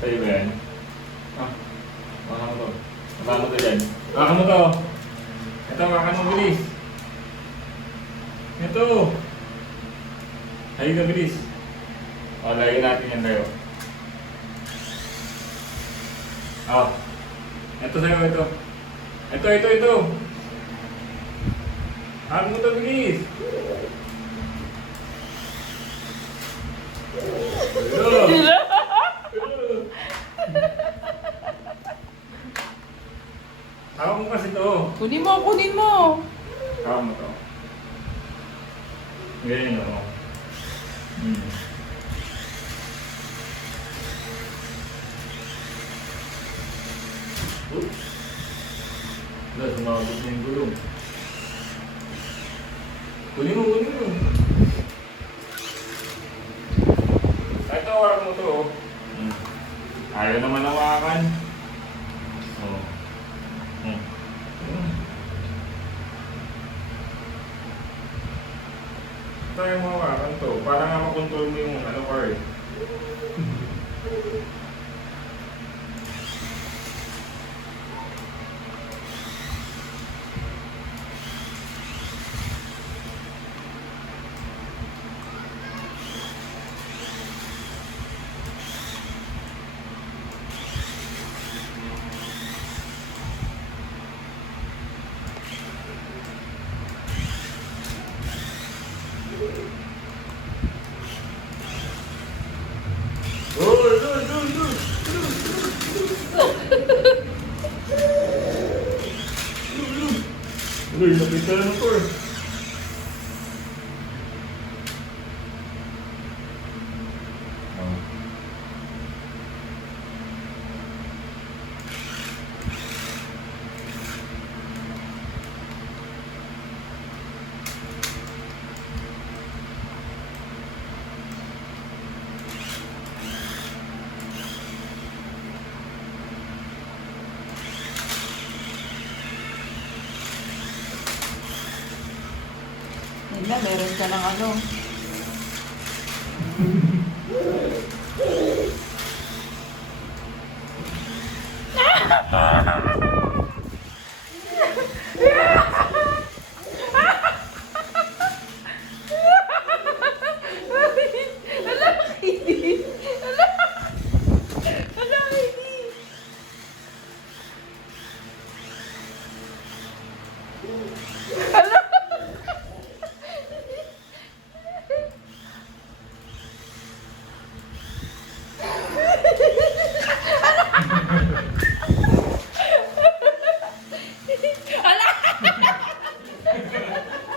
Sa'yo ba yan? Ah, baka mo to. Baka mo to dyan. Baka mo to. Ito, baka mo bilis. Ito. Ayun ka bilis. O, lagyan natin yan tayo. O. Ito sa'yo, ito. Ito. Baka mo to bilis. Ito. Hawak mo kasi ito. Kunin mo. Hawak mo ito. Ganyan o. Wala, sumabot na yung gulong. Kunin mo. Ito, hawak mo ito. Ayaw naman hawakan. Oh. Tayo mo hawakan to. Para nga makontrol mo yung ano car eh. Uy, napita na ito eh. Yan na, meron ka ng ano.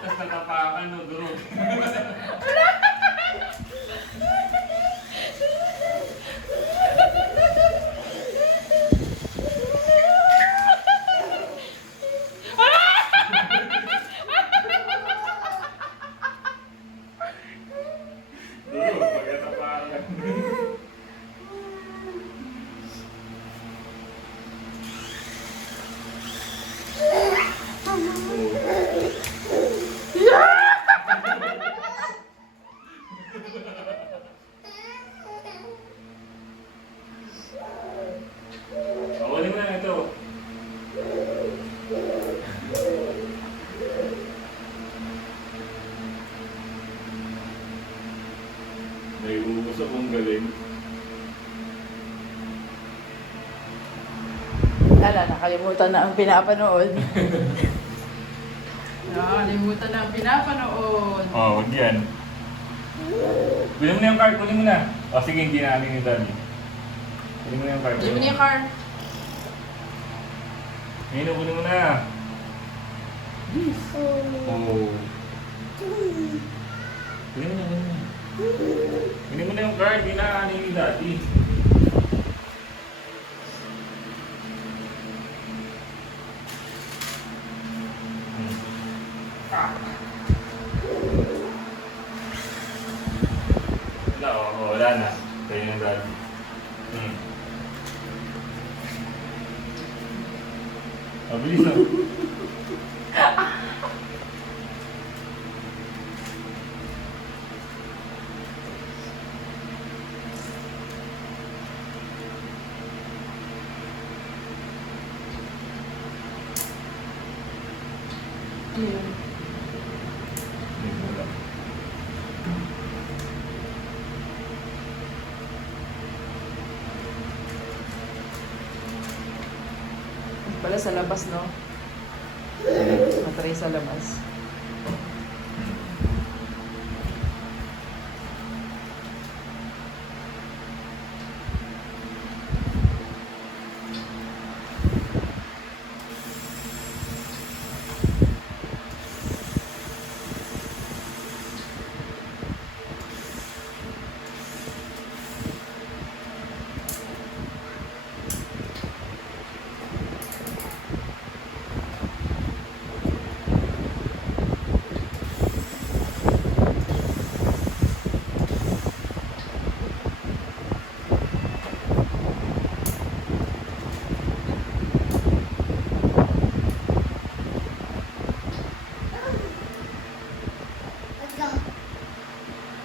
Tapos natapakan no, durog. Durog, pagkatapakan. Kunin mo na ito. May ubos akong galing. Nakalimutan na ang pinapanood. Nakalimutan na ang pinapanood. Oo, huwag yan. Kunin mo na yung card, kunin mo na. O sige, hindi na amin yung daddy. Kunin mo na yung card. Hindi mo na yung car. Ngayon, kunin mo na. Oo. Kunin mo na, kunin mo na. Kunin mo na yung card, hindi na amin yung daddy. Wala na. Tayo ng daddy. Mabilis na. Yun. Wala. Pala sa labas, no? Matry sa labas.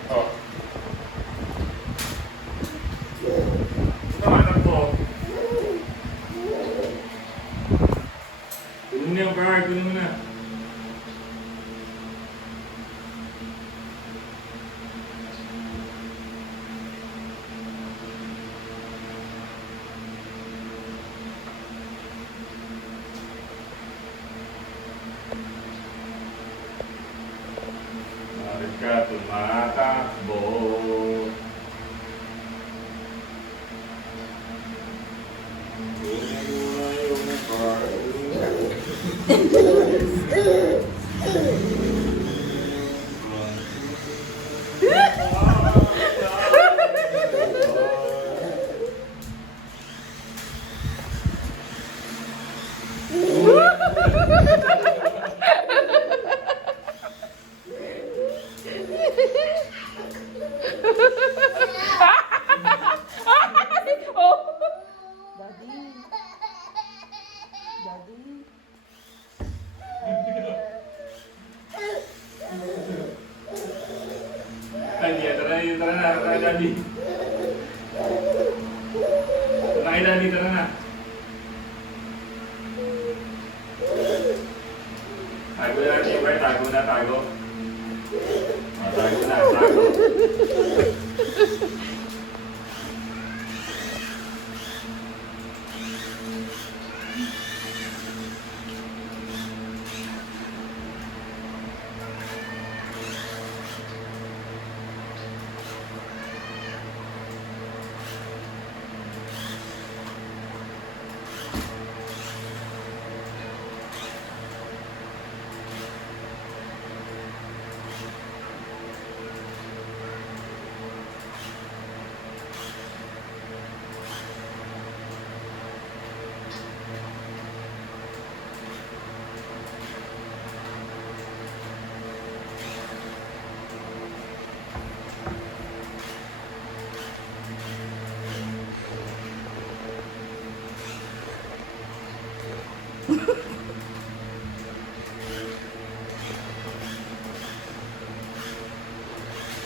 Oh. Ito anak ko. Kunin mo na yung car, kunin mo na. Bakit ka tumatakbo? Kunin mo na yung car. Oh! Daddy. Daddy. Ay, tara na, Daddy. Tara kay Daddy, tara na. Tago na natin, Bert. Tago na, tago. Ah, tago na, tago.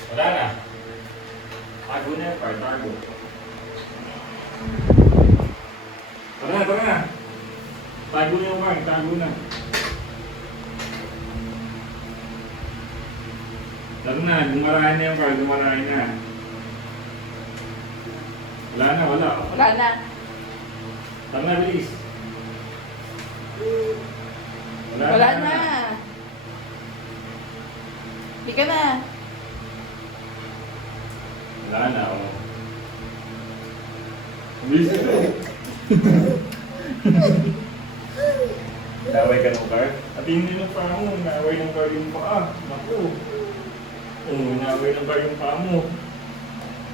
Wala na. Tago na yung car, tago. Tara na, tara na. Tago na yung car, tago na. Tara na, lumarahin na yung car, lumarahin na. Wala na, wala. Wala na. Tara na, bilis. Wala na. Hindi ka na. Wala na, oh. Bilis ka. Naway ka ng car? At hindi ng paa mo, naway ng car yung paa. Naku. Oo, naway ng car yung paa mo.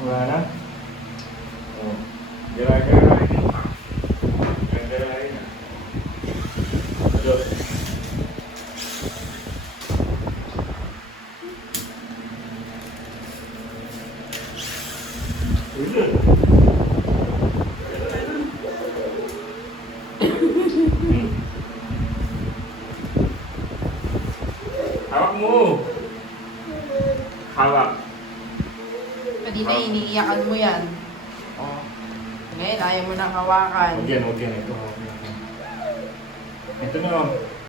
Wala na? Oo. Gara-garahin na. Gara-garahin na. Ado. Ulo. Hawak mo. Hawak. Kanina iniiyakan mo yan. Oh. Ngayon, ayaw mo nang hawakan. Huwag yan. Ito. Ito na.